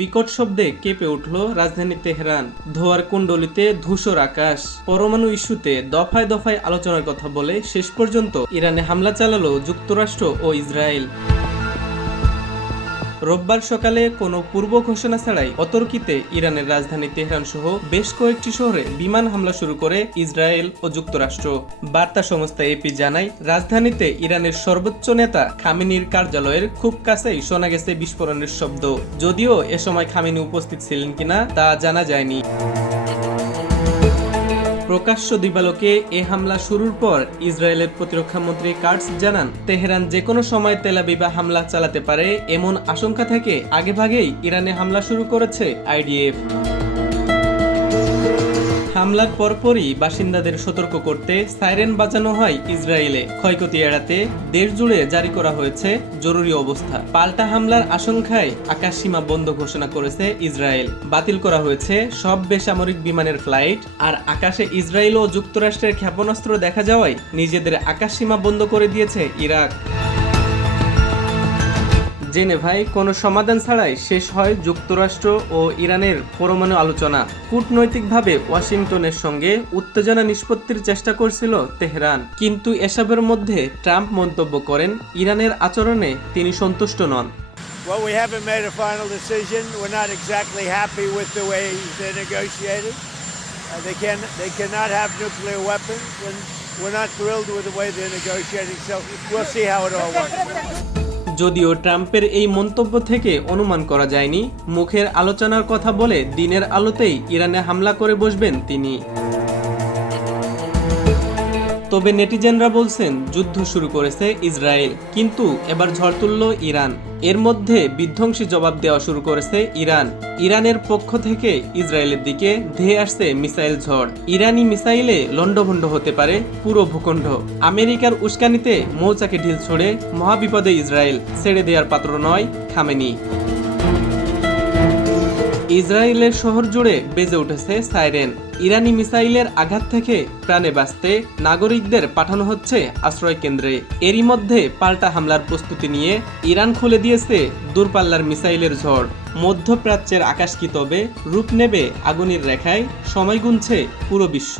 বিকট শব্দে কেঁপে উঠল রাজধানী তেহরান। ধোঁয়ার কুণ্ডলিতে ধূসর আকাশ। পরমাণু ইস্যুতে দফায় দফায় আলোচনার কথা বলে শেষ পর্যন্ত ইরানে হামলা চালালো যুক্তরাষ্ট্র ও ইসরায়েল। রোববার সকালে কোনো পূর্ব ঘোষণা ছাড়াই অতর্কিতে ইরানের রাজধানী তেহরান সহ বেশ কয়েকটি শহরে বিমান হামলা শুরু করে ইসরায়েল ও যুক্তরাষ্ট্র। বার্তা সংস্থা এপি জানায়, রাজধানীতে ইরানের সর্বোচ্চ নেতা খামেনির কার্যালয়ের খুব কাছেই শোনা গেছে বিস্ফোরণের শব্দ। যদিও এ সময় খামেনি উপস্থিত ছিলেন কিনা তা জানা যায়নি। প্রকাশ্য দিবালোকে এ হামলা শুরুর পর ইসরায়েলের প্রতিরক্ষামন্ত্রী কাটস জানান, তেহরান যে কোনো সময় তেল আবিবে হামলা চালাতে পারে এমন আশঙ্কা থেকে আগেভাগেই ইরানে হামলা শুরু করেছে আইডিএফ। হামলার পরপরই বাসিন্দাদের সতর্ক করতে সাইরেন বাজানো হয় ইসরায়েলে। ক্ষয়ক্ষতি এড়াতে দেশ জুড়ে জারি করা হয়েছে জরুরি অবস্থা। পাল্টা হামলার আশঙ্কায় আকাশসীমা বন্ধ ঘোষণা করেছে ইসরায়েল। বাতিল করা হয়েছে সব বেসামরিক বিমানের ফ্লাইট। আর আকাশে ইসরায়েল ও যুক্তরাষ্ট্রের ক্ষেপণাস্ত্র দেখা যাওয়ায় নিজেদের আকাশসীমা বন্ধ করে দিয়েছে ইরাক। জেনেভায় কোনো সমাধান ছাড়াই শেষ হয় যুক্তরাষ্ট্র ও ইরানের পরমাণু আলোচনা। কূটনৈতিকভাবে ওয়াশিংটনের সঙ্গে উত্তেজনা নিষ্পত্তির চেষ্টা করছিল তেহরান, কিন্তু এসবের মধ্যে ট্রাম্প মন্তব্য করেন, ইরানের আচরণে তিনি সন্তুষ্ট নন। Well, we haven't made a final decision. We're not exactly happy with the way they negotiated. They cannot have nuclear weapons, and we're not thrilled with the way they're negotiating. So we'll see how it all works. যদিও ট্রাম্পের এই মন্তব্য থেকে অনুমান করা যায়নি, মুখের আলোচনার কথা বলে দিনের আলোতেই ইরানে হামলা করে বসবেন তিনি। তবে নেটিজেনরা বলছেন যুদ্ধ শুরু করেছে ইসরায়েল, কিন্তু এবার ঝড় তুলল ইরান। এর মধ্যে বিধ্বংসী জবাব দেওয়া শুরু করেছে ইরান। ইরানের পক্ষ থেকে ইসরায়েলের দিকে ধেয়ে আসছে মিসাইল ঝড়। ইরানি মিসাইলে লণ্ডভণ্ড হতে পারে পুরো ভূখণ্ড। আমেরিকার উস্কানিতে মৌচাকে ঢিল ছড়ে মহাবিপদে ইসরায়েল। ছেড়ে দেওয়ার পাত্র নয় খামেনি। ইসরায়েলের শহর জুড়ে বেজে উঠেছে সাইরেন। ইরানি মিসাইলের আঘাত থেকে প্রাণে বাঁচতে নাগরিকদের পাঠানো হচ্ছে আশ্রয় কেন্দ্রে। এরই মধ্যে পাল্টা হামলার প্রস্তুতি নিয়ে ইরান খুলে দিয়েছে দূরপাল্লার মিসাইলের ঝড়। মধ্যপ্রাচ্যের আকাশ কি তবে রূপ নেবে আগুনের রেখায়? সময় গুনছে পুরো বিশ্ব।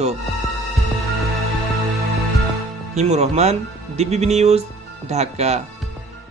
Himu Rahman, DBB news, Dhaka.